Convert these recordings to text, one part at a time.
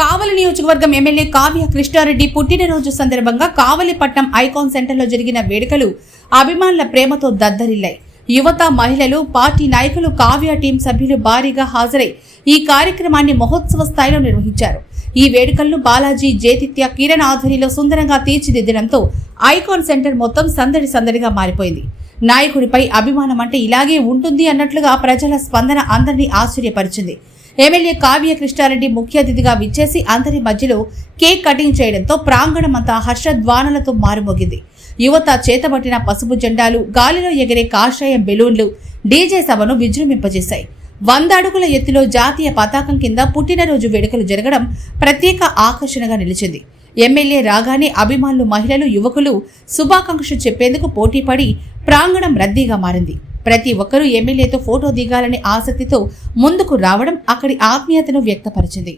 కావలి నియోజకవర్గం ఎమ్మెల్యే కావ్య కృష్ణారెడ్డి పుట్టినరోజు సందర్భంగా కావలిపట్నం ఐకాన్ సెంటర్లో జరిగిన వేడుకలు అభిమానుల ప్రేమతో దద్దరిల్లాయి. యువత మహిళలు పార్టీ నాయకులు కావ్య టీం సభ్యులు భారీగా హాజరై ఈ కార్యక్రమాన్ని మహోత్సవ స్థాయిలో నిర్వహించారు. ఈ వేడుకలను బాలాజీ జేతిత్య కిరణ్ ఆధ్వర్యంలో సుందరంగా తీర్చిదిద్దడంతో ఐకాన్ సెంటర్ మొత్తం సందడి సందడిగా మారిపోయింది. నాయకుడిపై అభిమానం అంటే ఇలాగే ఉంటుంది అన్నట్లుగా ప్రజల స్పందన అందరినీ ఆశ్చర్యపరిచింది. ఎమ్మెల్యే కావ్య కృష్ణారెడ్డి ముఖ్య అతిథిగా విచ్చేసి అందరి మధ్యలో కేక్ కటింగ్ చేయడంతో ప్రాంగణమంతా హర్షధ్వానలతో మారుమోగింది. యువత చేతబట్టిన పసుపు జెండాలు గాలిలో ఎగిరే కాషాయం బెలూన్లు డీజే సభను విజృంభింపజేశాయి. వంద అడుగుల ఎత్తులో జాతీయ పతాకం కింద పుట్టినరోజు వేడుకలు జరగడం ప్రత్యేక ఆకర్షణగా నిలిచింది. ఎమ్మెల్యే రాగానే అభిమానులు మహిళలు యువకులు శుభాకాంక్షలు చెప్పేందుకు పోటీపడి ప్రాంగణం రద్దీగా మారింది. ప్రతి ఒక్కరూ ఎమ్మెల్యేతో ఫోటో దిగాలనే ఆసక్తితో ముందుకు రావడం అక్కడి ఆత్మీయతను వ్యక్తపరిచింది.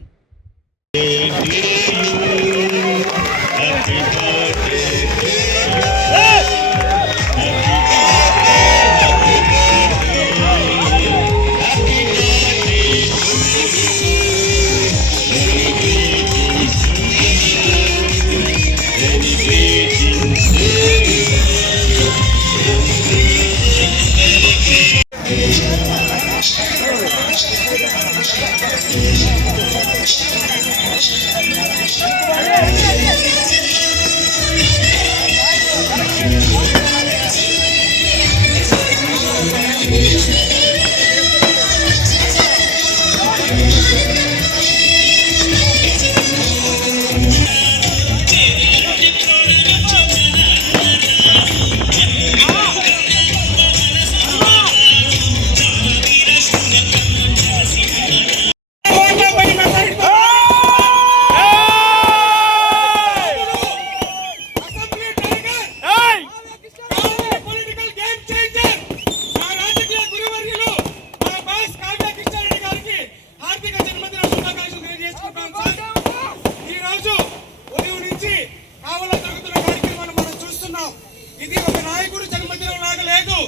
ఇది ఒక నాయకుడు జన్మదినం లాగా లేదు.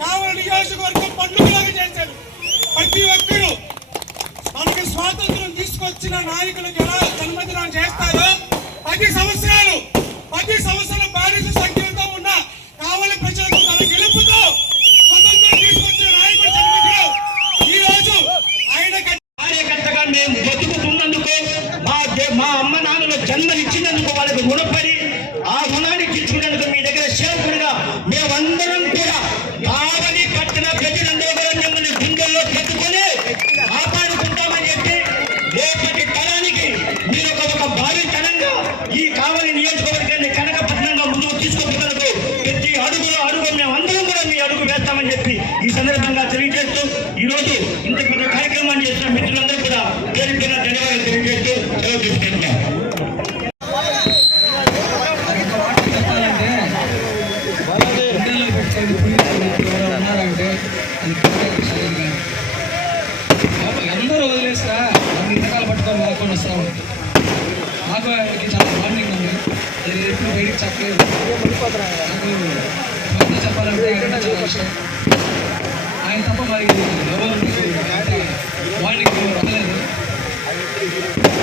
కావల నియోజకవర్గం పండుగలాగా చేశారు. ప్రతి ఒక్కరూ మనకి స్వాతంత్రం తీసుకొచ్చిన నాయకులకు ఎలా జన్మదినం చేస్తారో పది సంవత్సరాలు పది సంవత్సరాల బానిస సంఖ్యతో ఉన్న కావలి ప్రజలకు తన గెలుపుతో స్వతంత్రం తీసుకొచ్చిన నాయకుడు జన్మదినం. ఈ రోజు ఆయన కార్యకర్తగా మేము బతుకుతున్నందుకు మా మా అమ్మ నాన్నలు జన్మనిచ్చినందుకు వాళ్ళకి గుణపడి ఈ సందర్భంగా తెలియజేస్తూ ఈరోజు రోజు ఇంత పెద్ద కార్యక్రమాన్ని చేసిన మిత్రులందరూ నాకు ఆయనకి చాలా బాండింగ్ ఉంది అది ఎప్పుడు బయటికి చెప్పలేదు నాకు మధ్య చెప్పాలంటే ఆయనంటే చాలా ఇష్టం ఆయన తప్ప మరి ఎవరు బాండింగ్ ఎవరు వదలేదు